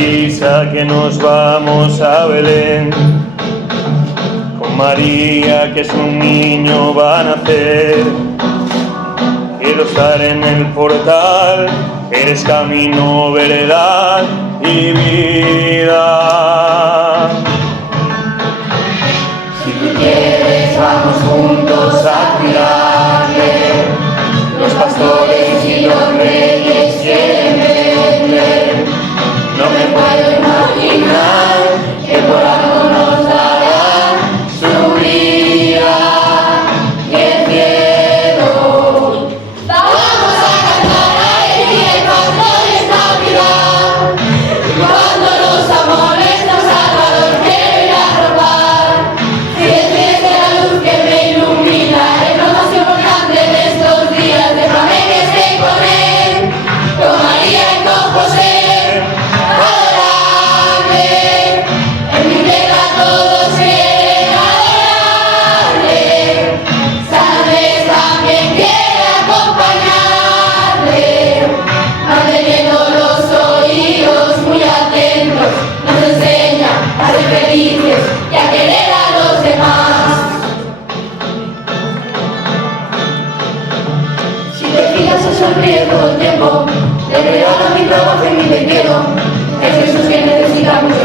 prisa que nos vamos a Belén, con María que es un niño va a nacer. Quiero estar en el portal, eres camino, verdad y vida. Si tú quieres vamos juntos a cuidarle, los pastores y los reyes quieren verle. No me puedo imaginar que por algo nos dará su vida y el cielo. Vamos a cantar alegría y pastores Navidad. Cuando los amores nos Salvador quiero ir a robar. Si es la luz que me ilumina, es lo más importante de estos días. Déjame que esté con él, con María y con José. Y a querer a los demás. Si te fijas se sonríe todo el tiempo, le regalo mi trabajo y mi te quiero. Es Jesús que necesitamos.